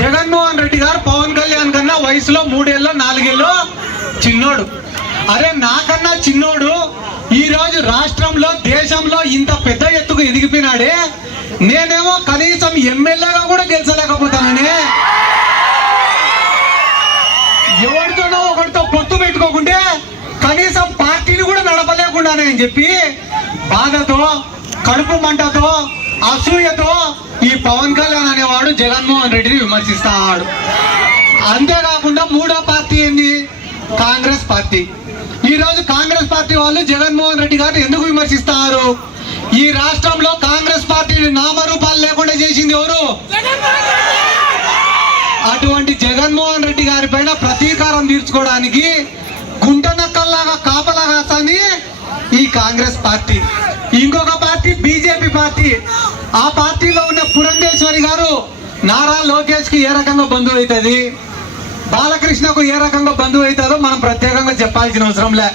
జగన్మోహన్ రెడ్డి గారు పవన్ కళ్యాణ్ కన్నా వయసులో మూడేళ్ళు నాలుగేళ్ళు చిన్నోడు అరే నాకన్నా చిన్నోడు ఈరోజు రాష్ట్రంలో దేశంలో ఇంత పెద్ద ఎత్తుకు ఎదిగిపోయినాడే నేనేమో కనీసం ఎమ్మెల్యేగా కూడా గెలిచలేకపోతానని ఎవరితోనో ఒకరితో పొత్తు పెట్టుకోకుంటే కనీసం పార్టీని కూడా నడపలేకుండానే అని చెప్పి బాధతో కడుపు మంటతో అసూయతో ఈ పవన్ కళ్యాణ్ అనేవాడు జగన్మోహన్ రెడ్డిని విమర్శిస్తాడు అంతేకాకుండా మూడో పార్టీ ఏంది కాంగ్రెస్ పార్టీ ఈ రోజు కాంగ్రెస్ పార్టీ వాళ్ళు జగన్మోహన్ రెడ్డి గారిని ఎందుకు విమర్శిస్తారు ఈ రాష్ట్రంలో కాంగ్రెస్ పార్టీని నామరూపాలు లేకుండా చేసింది ఎవరు అటువంటి జగన్మోహన్ రెడ్డి గారి పైన ప్రతీకారం తీర్చుకోవడానికి నక్కల్లాగా కాపలా కాసని ఈ కాంగ్రెస్ పార్టీ ఇంకొక పార్టీ బీజేపీ పార్టీ ఆ పార్టీలో ఉన్న పురంధేశ్వరి గారు నారా లోకేష్ కి ఏ రకంగా బంధువు అవుతుంది బాలకృష్ణకు ఏ రకంగా బంధువు అవుతుందో మనం ప్రత్యేకంగా చెప్పాల్సిన అవసరం లే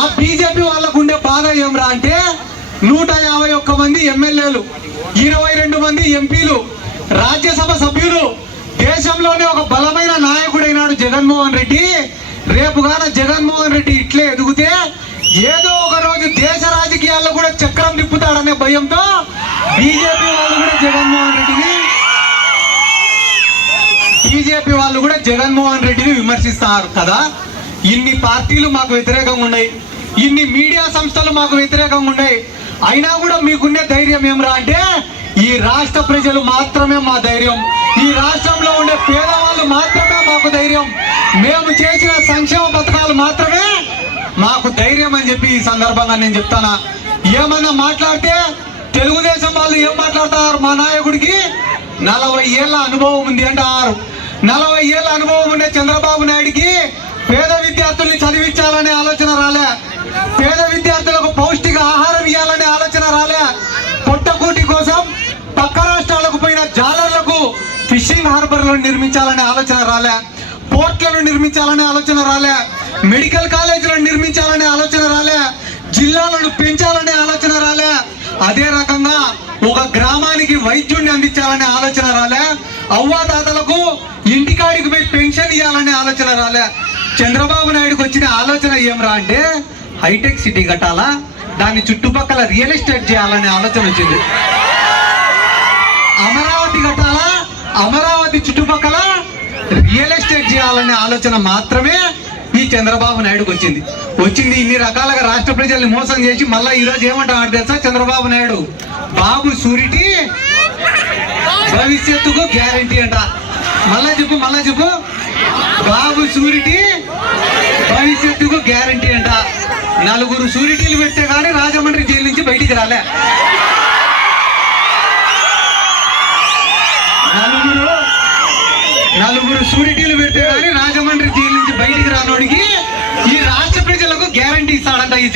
ఆ బీజేపీ వాళ్ళకు ఉండే బాధ ఏమ్రా అంటే నూట యాభై ఒక్క మంది ఎమ్మెల్యేలు ఇరవై రెండు మంది ఎంపీలు రాజ్యసభ సభ్యులు దేశంలోనే ఒక బలమైన నాయకుడైనాడు జగన్మోహన్ రెడ్డి రేపుగాన జగన్మోహన్ రెడ్డి ఇట్లే ఎదుగుతే ఏదో ఒక రోజు దేశ రాజకీయాల్లో కూడా చక్రం తిప్పుతాడనే భయంతో బీజేపీ వాళ్ళు కూడా జగన్మోహన్ రెడ్డిని బీజేపీ వాళ్ళు కూడా జగన్మోహన్ రెడ్డిని విమర్శిస్తారు కదా ఇన్ని పార్టీలు మాకు వ్యతిరేకంగా ఉన్నాయి ఇన్ని మీడియా సంస్థలు మాకు వ్యతిరేకంగా ఉన్నాయి అయినా కూడా మీకున్నే ధైర్యం ఏమరా అంటే ఈ రాష్ట్ర ప్రజలు మాత్రమే మా ధైర్యం ఈ రాష్ట్రంలో ఉండే పేదవాళ్ళు మాత్రమే మాకు ధైర్యం మేము చేసిన సంక్షేమ పథకాలు మాత్రమే మాకు ధైర్యం అని చెప్పి ఈ సందర్భంగా నేను చెప్తానా ఏమన్నా మాట్లాడితే తెలుగుదేశం వాళ్ళు ఏం మాట్లాడతారు మా నాయకుడికి నలభై ఏళ్ళ అనుభవం ఉంది అంటారు నలభై ఏళ్ళ అనుభవం ఉండే చంద్రబాబు నాయుడికి పేద విద్యార్థుల్ని చదివించాలనే ఆలోచన రాలే పేద విద్యార్థులకు పౌష్టిక ఆహారం ఇవ్వాలనే ఆలోచన రాలే పొట్టకూటి కోసం పక్క రాష్ట్రాలకు పోయిన జాలర్లకు ఫిషింగ్ హార్బర్లను నిర్మించాలనే ఆలోచన రాలే పోర్ట్లను నిర్మించాలనే ఆలోచన రాలే మెడికల్ కాలేజీలను నిర్మించాలనే ఆలోచన రాలే జిల్లాలను పెంచాలనే ఆలోచన రాలే అదే రకంగా ఒక గ్రామానికి వైద్యుడిని అందించాలనే ఆలోచన రాలే అవ్వాతాతలకు ఇంటికాడికి పోయి పెన్షన్ ఇవ్వాలనే ఆలోచన రాలే చంద్రబాబు నాయుడుకి వచ్చిన ఆలోచన ఏం రా అంటే హైటెక్ సిటీ కట్టాలా దాని చుట్టుపక్కల రియల్ ఎస్టేట్ చేయాలనే ఆలోచన వచ్చింది అమరావతి కట్టాలా అమరావతి చుట్టుపక్కల రియల్ ఎస్టేట్ చేయాలనే ఆలోచన మాత్రమే ఈ చంద్రబాబు నాయుడుకి వచ్చింది వచ్చింది ఇన్ని రకాలుగా రాష్ట్ర ప్రజల్ని మోసం చేసి మళ్ళీ ఈరోజు ఏమంటాడు తెలుసా చంద్రబాబు నాయుడు బాబు సూరిటి భవిష్యత్తుకు గ్యారంటీ అంట మళ్ళా చెప్పు మళ్ళా చెప్పు బాబు సూరిటి భవిష్యత్తుకు గ్యారంటీ అంట నలుగురు సూరిటీలు పెట్టే కానీ రాజమండ్రి జైలు నుంచి బయటికి రాలే నలుగురు నలుగురు సూరిటీలు పెట్టే కానీ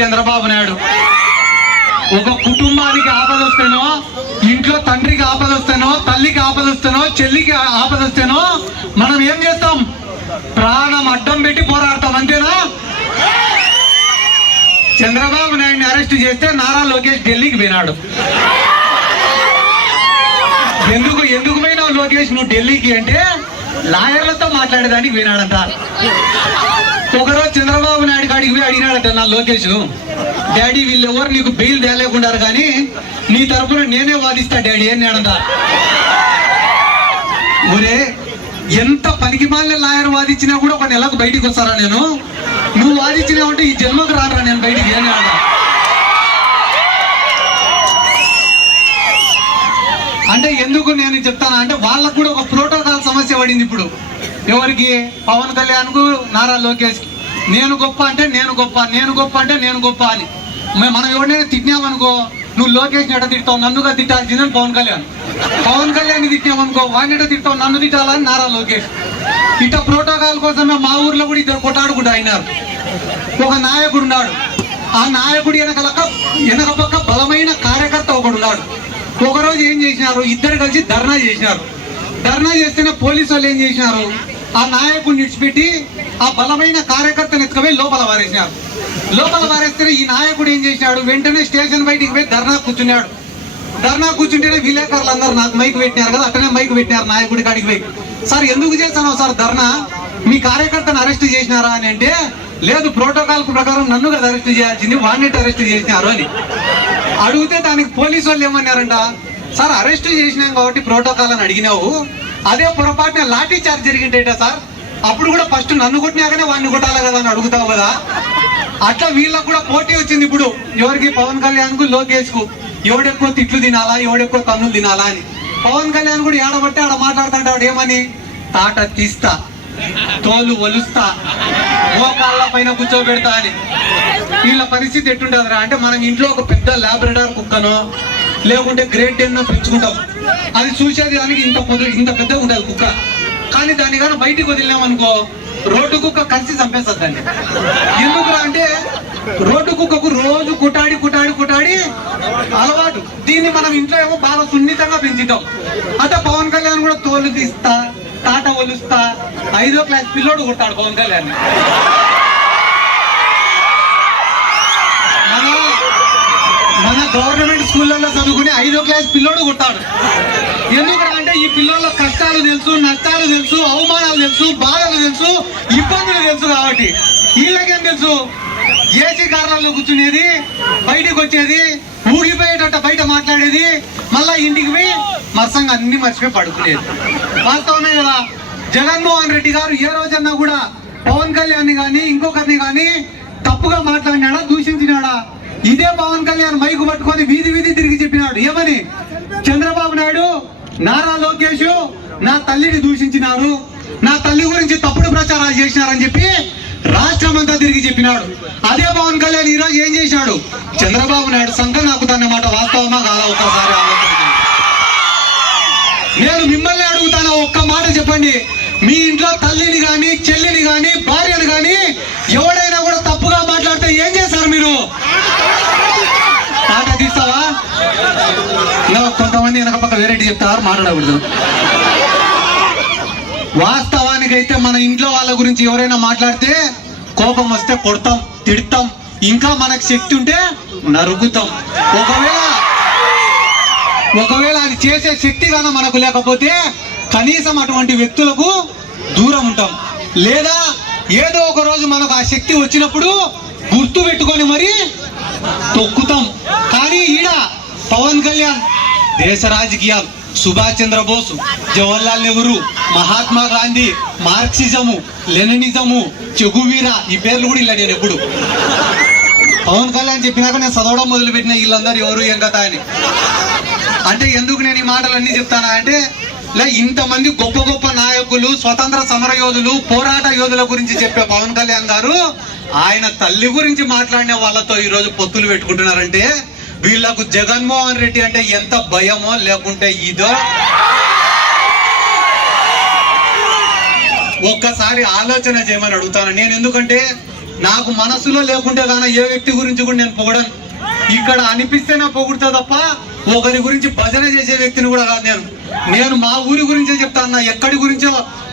చంద్రబాబు నాయుడు ఒక కుటుంబానికి ఆపదొస్తేనో ఇంట్లో తండ్రికి ఆపదొస్తేనో తల్లికి ఆపదొస్తేనో చెల్లికి ఆపదొస్తేనో మనం ఏం చేస్తాం ప్రాణం అడ్డం పెట్టి పోరాడతాం అంతేనా చంద్రబాబు నాయుడిని అరెస్ట్ చేస్తే నారా లోకేష్ ఢిల్లీకి పోయినాడు ఎందుకు ఎందుకు పోయినావు లోకేష్ నువ్వు ఢిల్లీకి అంటే లాయర్లతో మాట్లాడేదానికి పోయినాడంట ఒకరోజు చంద్రబాబు నాయుడు కాడికి పోయి అడిగినాడట నా లోకేష్ డాడీ వీళ్ళెవరు నీకు బెయిల్ తేలేకున్నారు కానీ నీ తరఫున నేనే వాదిస్తా డాడీ అని నేడంట ఒరే ఎంత పనికి మాలిన లాయర్ వాదించినా కూడా ఒక నెలకు బయటికి వస్తారా నేను నువ్వు వాదించినా ఉంటే ఈ జన్మకు రారా నేను బయటికి అని ఆడ అంటే ఎందుకు నేను చెప్తాను అంటే వాళ్ళకు కూడా ఒక ప్రోటోకాల్ సమస్య పడింది ఇప్పుడు ఎవరికి పవన్ కళ్యాణ్కు నారా లోకేష్కి నేను గొప్ప అంటే నేను గొప్ప నేను గొప్ప అంటే నేను గొప్ప అని మనం ఎవరినైనా తిట్టినామనుకో నువ్వు లోకేష్ ఎట తిట్టావు నన్నుగా తిట్టాల్సిందని పవన్ కళ్యాణ్ పవన్ కళ్యాణ్ తిట్టినామనుకో వాడిని ఎట తిట్టావు నన్ను తిట్టాలని నారా లోకేష్ ఇట ప్రోటోకాల్ కోసమే మా ఊర్లో కూడా ఇద్దరు కొట్టాడుకుంటా అయినారు ఒక నాయకుడు ఉన్నాడు ఆ నాయకుడు వెనకలక వెనక పక్క బలమైన కార్యకర్త ఒకడు ఉన్నాడు ఒకరోజు ఏం చేసినారు ఇద్దరు కలిసి ధర్నా చేసినారు ధర్నా చేస్తేనే పోలీసు వాళ్ళు ఏం చేసినారు ఆ నాయకుడిని విడిచిపెట్టి ఆ బలమైన కార్యకర్తలు ఎత్తుకపోయి లోపల వారేసినారు లోపల వారేస్తే ఈ నాయకుడు ఏం చేసినాడు వెంటనే స్టేషన్ బయటికి పోయి ధర్నా కూర్చున్నాడు ధర్నా కూర్చుంటేనే విలేకరులు అందరూ నాకు మైక్ పెట్టినారు కదా అట్లనే మైక్ పెట్టినారు నాయకుడి కాడికి పోయి సార్ ఎందుకు చేస్తాను సార్ ధర్నా మీ కార్యకర్తను అరెస్ట్ చేసినారా అని అంటే లేదు ప్రోటోకాల్ ప్రకారం నన్ను కదా అరెస్ట్ చేయాల్సింది వాడినట్టు అరెస్ట్ చేసినారు అని అడిగితే దానికి పోలీసు వాళ్ళు ఏమన్నారంట సార్ అరెస్ట్ చేసినాం కాబట్టి ప్రోటోకాల్ అని అడిగినావు అదే పొరపాటున లాఠీ చార్జ్ జరిగిందేటా సార్ అప్పుడు కూడా ఫస్ట్ నన్ను కొట్టినాకనే వాడిని కొట్టాలి కదా అని అడుగుతావు కదా అట్లా వీళ్ళకు కూడా పోటీ వచ్చింది ఇప్పుడు ఎవరికి పవన్ కళ్యాణ్ కు లోకేష్ కు ఎవడెక్కువ తిట్లు తినాలా ఎవడెక్కువ తన్నులు తినాలా అని పవన్ కళ్యాణ్ కూడా ఏడబట్టి ఆడ మాట్లాడుతుంటాడు ఏమని తాట తీస్తా తోలు వలుస్తా మోకాళ్ళ పైన కూర్చోబెడతా అని వీళ్ళ పరిస్థితి రా అంటే మనం ఇంట్లో ఒక పెద్ద లాబరేటర్ కుక్కనో లేకుంటే గ్రేట్ టెన్ పెంచుకుంటాం అది చూసేది దానికి ఇంత ఇంత పెద్దగా ఉంటుంది కుక్క కానీ దాన్ని కానీ బయటికి వదిలినామనుకో రోడ్డు కుక్క కసి చంపేస్తుందండి ఎందుకురా అంటే రోడ్డు కుక్కకు రోజు కుటాడి కుటాడి కుటాడి అలవాటు దీన్ని మనం ఇంట్లో ఏమో బాగా సున్నితంగా పెంచుతాం అంటే పవన్ కళ్యాణ్ కూడా తోలు తీస్తా తాట ఒలుస్తా ఐదో క్లాస్ పిల్లోడు కొట్టాడు పవన్ కళ్యాణ్ మన మన గవర్నమెంట్ స్కూళ్ళల్లో చదువుకుని ఐదో క్లాస్ పిల్లోడు కొట్టాడు ఎందుకు ఈ పిల్లల కష్టాలు తెలుసు నష్టాలు తెలుసు అవమానాలు తెలుసు బాధలు తెలుసు ఇబ్బందులు తెలుసు కాబట్టి వీళ్ళకేం తెలుసు ఏసీ కారణాల్లో కూర్చునేది బయటకు వచ్చేది ఊగిపోయేటట్టు బయట మాట్లాడేది మళ్ళా ఇంటికి పోయి మత్సంగా అన్ని మర్చిపోయి పడుకునేది వాస్తవమే కదా జగన్మోహన్ రెడ్డి గారు ఏ రోజన్నా కూడా పవన్ కళ్యాణ్ కానీ ఇంకొకరిని కానీ తప్పుగా మాట్లాడినాడా దూషించినాడా ఇదే పవన్ కళ్యాణ్ మైకు పట్టుకొని వీధి వీధి తిరిగి చెప్పినాడు ఏమని చంద్రబాబు నాయుడు నారా లోకేష్ నా తల్లిని దూషించినారు నా తల్లి గురించి తప్పుడు ప్రచారాలు చేసినారని చెప్పి రాష్ట్రం అంతా తిరిగి చెప్పినాడు అదే పవన్ కళ్యాణ్ ఈరోజు ఏం చేసినాడు చంద్రబాబు నాయుడు సంఘం నాకుతాన్నమాట వాస్తవమా కాదా ఒక్కసారి నేను మిమ్మల్ని అడుగుతాను ఒక్క మాట చెప్పండి మీ ఇంట్లో తల్లిని గాని చెల్లిని గాని భార్యను గాని ఎవడైనా కూడా తప్పుగా మాట్లాడితే ఏం చేశారు మీరు ఆట తీస్తావా కొంతమంది వెనక పక్క తవరు మాట్లాడకూడదు వాస్తవానికైతే మన ఇంట్లో వాళ్ళ గురించి ఎవరైనా మాట్లాడితే కోపం వస్తే కొడతాం తిడతాం ఇంకా మనకు శక్తి ఉంటే నరుకుతాం ఒకవేళ ఒకవేళ అది చేసే శక్తి కానీ మనకు లేకపోతే కనీసం అటువంటి వ్యక్తులకు దూరం ఉంటాం లేదా ఏదో ఒక రోజు మనకు ఆ శక్తి వచ్చినప్పుడు గుర్తు పెట్టుకొని మరి తొక్కుతాం కానీ ఈడ పవన్ కళ్యాణ్ దేశ రాజకీయాలు Subhash Chandrabose Jawaharlal Nehru Mahatma Gandhi Marxism Leninism Che Guevara ఈ పేర్లు కూడా ఇలా నేను ఎప్పుడు పవన్ కళ్యాణ్ చెప్పినాక నేను చదవడం మొదలుపెట్టిన వీళ్ళందరూ ఎవరు ఏం కథ అని అంటే ఎందుకు నేను ఈ మాటలన్నీ చెప్తానా అంటే లే ఇంతమంది గొప్ప గొప్ప నాయకులు స్వతంత్ర సమర యోధులు పోరాట యోధుల గురించి చెప్పే పవన్ కళ్యాణ్ గారు ఆయన తల్లి గురించి మాట్లాడిన వాళ్ళతో ఈరోజు పొత్తులు పెట్టుకుంటున్నారంటే వీళ్ళకు జగన్మోహన్ రెడ్డి అంటే ఎంత భయమో లేకుంటే ఇదో ఒక్కసారి ఆలోచన చేయమని అడుగుతాను నేను ఎందుకంటే నాకు మనసులో లేకుంటే కానీ ఏ వ్యక్తి గురించి కూడా నేను పొగడను ఇక్కడ అనిపిస్తేనే పొగుడుతా తప్ప ఒకరి గురించి భజన చేసే వ్యక్తిని కూడా కాదు నేను నేను మా ఊరి గురించే చెప్తాను ఎక్కడి గురించో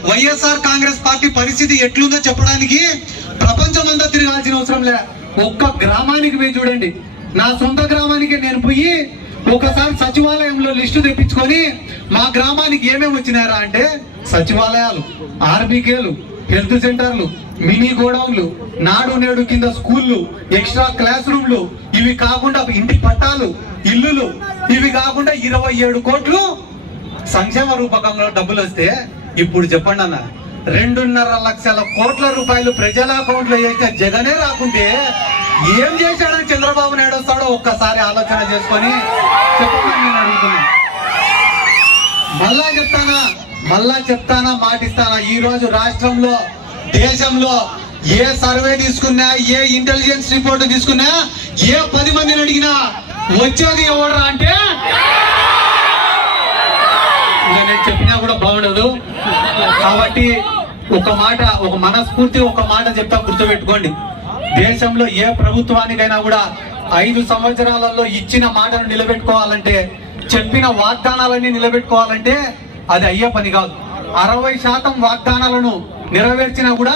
వైఎస్ఆర్ కాంగ్రెస్ పార్టీ పరిస్థితి ఎట్లుందో చెప్పడానికి ప్రపంచం అంతా తిరగాల్సిన అవసరం లే ఒక్క గ్రామానికి మీరు చూడండి నా సొంత గ్రామానికి నేను పోయి ఒకసారి సచివాలయంలో లిస్టు తెప్పించుకొని మా గ్రామానికి ఏమేమి వచ్చినారా అంటే సచివాలయాలు ఆర్బీకేలు హెల్త్ సెంటర్లు మినీ గోడౌన్లు నాడు నేడు కింద స్కూళ్ళు ఎక్స్ట్రా క్లాస్ రూమ్లు ఇవి కాకుండా ఇంటి పట్టాలు ఇల్లులు ఇవి కాకుండా ఇరవై ఏడు కోట్లు సంక్షేమ రూపకంలో డబ్బులు వస్తే ఇప్పుడు చెప్పండి అన్న రెండున్నర లక్షల కోట్ల రూపాయలు ప్రజల అకౌంట్లో వేసిన జగనే రాకుంటే ఏం చేశాడని చంద్రబాబు నాయుడు వస్తాడో ఒక్కసారి ఆలోచన చేసుకొని చెప్పమని నేను అడుగుతున్నా మళ్ళా చెప్తానా మళ్ళా చెప్తానా మాటిస్తానా ఈ రోజు రాష్ట్రంలో దేశంలో ఏ సర్వే తీసుకున్నా ఏ ఇంటెలిజెన్స్ రిపోర్ట్ తీసుకున్నా ఏ పది మందిని అడిగినా వచ్చేది ఎవడరా అంటే నేను చెప్పినా కూడా బాగుండదు కాబట్టి ఒక మాట ఒక మనస్ఫూర్తి ఒక మాట చెప్తా గుర్తుపెట్టుకోండి దేశంలో ఏ ప్రభుత్వానికైనా కూడా ఐదు సంవత్సరాలలో ఇచ్చిన మాటను నిలబెట్టుకోవాలంటే చెప్పిన వాగ్దానాలన్నీ నిలబెట్టుకోవాలంటే అది అయ్యే పని కాదు అరవై శాతం వాగ్దానాలను నెరవేర్చినా కూడా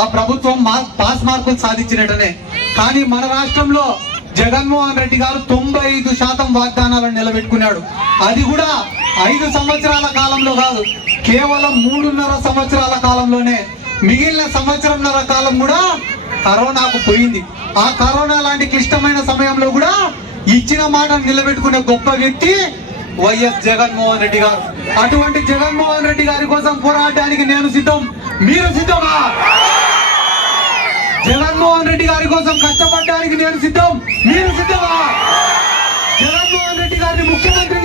ఆ ప్రభుత్వం పాస్ మార్కులు సాధించినట్టనే కానీ మన రాష్ట్రంలో జగన్మోహన్ రెడ్డి గారు తొంభై ఐదు శాతం వాగ్దానాలను నిలబెట్టుకున్నాడు అది కూడా ఐదు సంవత్సరాల కాలంలో కాదు కేవలం మూడున్నర సంవత్సరాల కాలంలోనే మిగిలిన సంవత్సరంన్నర కాలం కూడా కరోనాకు పోయింది ఆ కరోనా లాంటి క్లిష్టమైన సమయంలో కూడా ఇచ్చిన మాట నిలబెట్టుకునే గొప్ప వ్యక్తి వైఎస్ జగన్మోహన్ రెడ్డి గారు అటువంటి జగన్మోహన్ రెడ్డి గారి కోసం పోరాటానికి నేను సిద్ధం మీరు సిద్ధమా జగన్మోహన్ రెడ్డి గారి కోసం కష్టపడడానికి నేను సిద్ధం మీరు సిద్ధమా జగన్మోహన్ రెడ్డి గారిని ముఖ్యమంత్రి